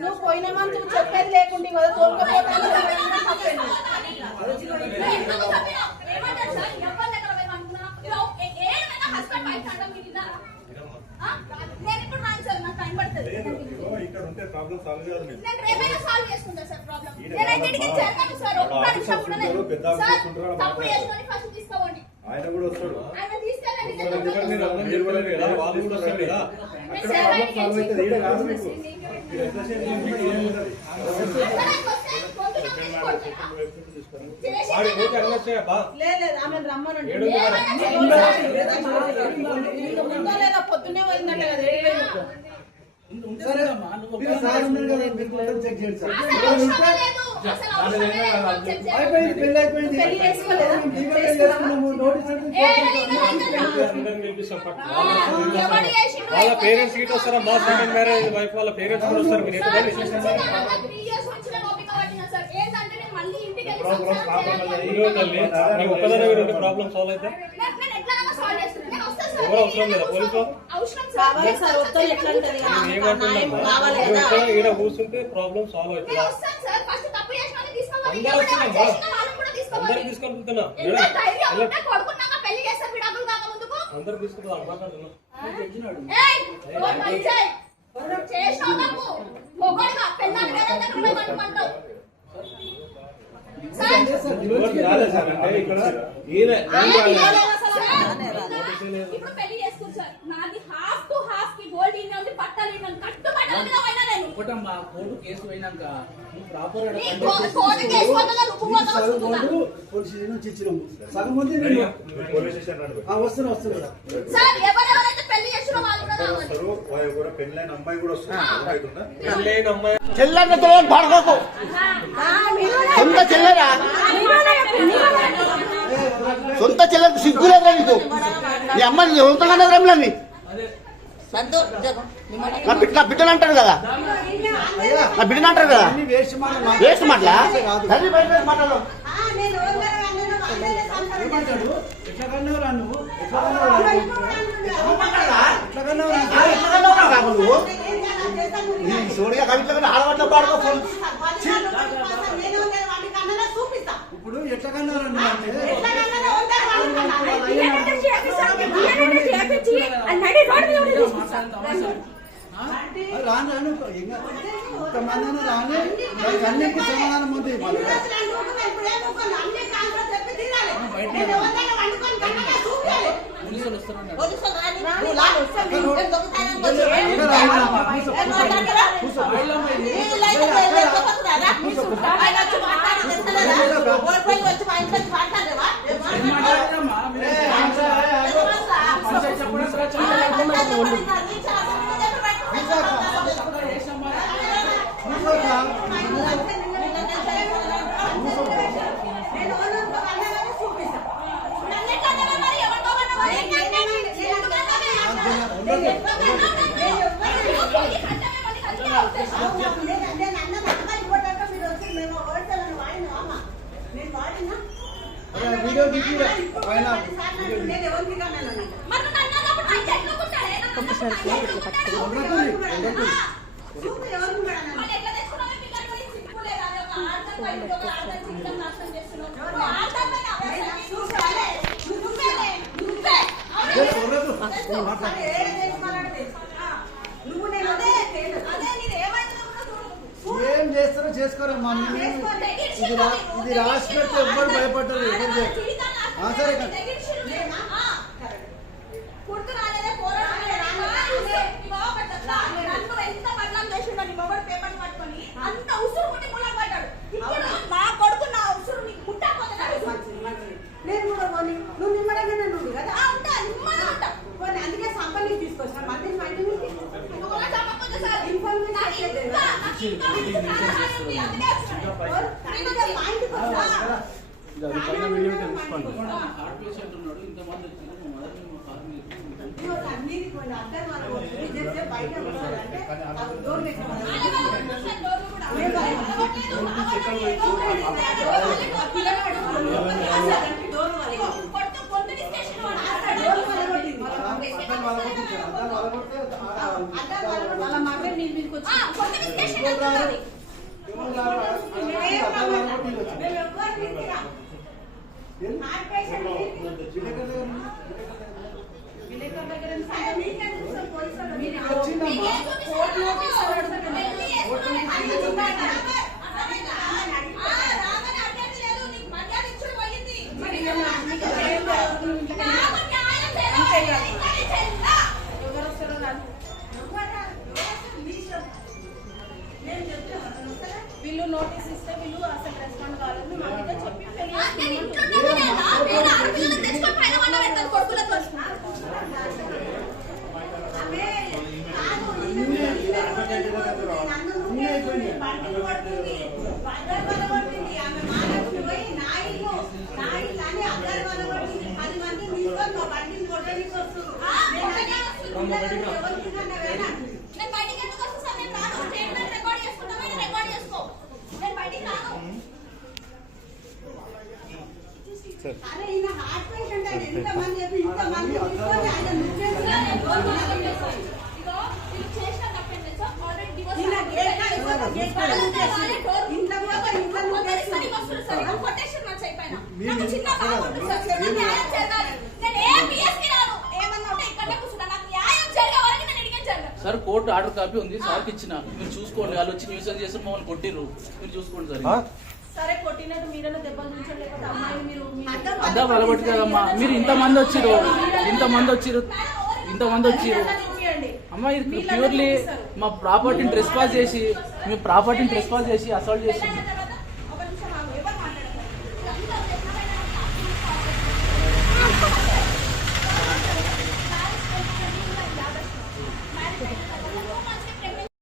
నువ్వు పోయిన మంత్ చెప్పేది లేకుండా కదా తోలుకపోతాను. ఆయన కూడా వస్తాడు. లేదా పొద్దునే పోయిందంట కదా. వాళ్ళ పేరెంట్స్ గిట్ వస్తారా? మా సెకండ్ మ్యారేజ్ వైఫ్ వాళ్ళ పేరెంట్స్ కూడా వస్తారు. మీరు ఒక్కదాని ప్రాబ్లమ్ సాల్వ్ అయితే ఎవరు అవసరం లేదా? పోలీసు ఈడ కూర్చుంటే ప్రాబ్లం సాల్వ్ అవుతుంది. అందరు తీసుకెళ్తున్నా అందరు తీసుకుంటా మాట్లాడుతున్నా. ఇప్పుడు పెళ్లి చేసుకుని సార్ నాది హాఫ్ టు హాఫ్ కి గోల్డ్ ఇన్ ఉంది పట్టాలి నేను కట్టుబట్టల మీద పోయినా నేను ఒకటమ్మా కోర్టు కేసు పోయినాక నువ్వు ప్రాపర్ కోర్టు కేసు వల్ల నువ్వు వస్తున్నా పోలీస్ స్టేషన్ నుంచి ఇచ్చినాము సగం మంది నేను పోలీస్ స్టేషన్ వస్తున్నా సార్ ఎవరెవరైతే పెళ్లి చేసినా వాళ్ళు కూడా వస్తారు. వాళ్ళు కూడా పెళ్ళైన అమ్మాయి కూడా వస్తుంది. పెళ్ళైన అమ్మాయి చెల్లెన్నతో పడుకోకు. సొంత చెల్లెరా, సొంత చెల్లెలకు సిగ్గులేదా నీకు? నీ అమ్మని సొంతంగా రమ్మని నా బిడ్డలు అంటారు కదా, నా బిడ్డలు అంటారు కదా. వేస్ట్ మాటలా మాటలు సోనియా కవితలు ఆడవట్ల పాడుకో. ఇప్పుడు ఎట్లా కన్నారండి రాను రాను ఇంతమంది రాని అన్నింటికి సమాధానం ఉంది. ఏం చేస్తారో చేసుకోరమ్మా. ఇది రాసి పెడితే ఎవ్వరు భయపడ్డారు. సరే నేను కూడా నువ్వు నిమ్మడంగానే నువ్వు కదా అందుకే సంప అలా మాట్లాడి నేను మీకు వచ్చి విలేకరుల దగ్గర వీళ్ళు నోటీస్ ఇస్తే వీళ్ళు అసలు రెస్పాండ్ కావాలని మా మీద చెప్పి సార్ కోర్టు ఆర్డర్ కాపీ ఉంది సార్కి ఇచ్చిన మీరు చూసుకోండి. వాళ్ళు వచ్చి న్యూసెన్స్ చేసి మమ్మల్ని కొట్టిర్రు, మీరు చూసుకోండి సార్. సరే కొట్టినట్టు మీరైనా దెబ్బలు చూసండి, లేకపోతే అమ్మాయి మీరు అద్దా బలపట్టి కదమ్మా, మీరు ఇంతమంది వచ్చిర్రు అమ్మా. ఇది ప్యూర్లీ మా ప్రాపర్టీని ట్రెస్పాస్ చేసి, మీ ప్రాపర్టీని ట్రెస్పాస్ చేసి అసాల్ట్ చేస్తుంది.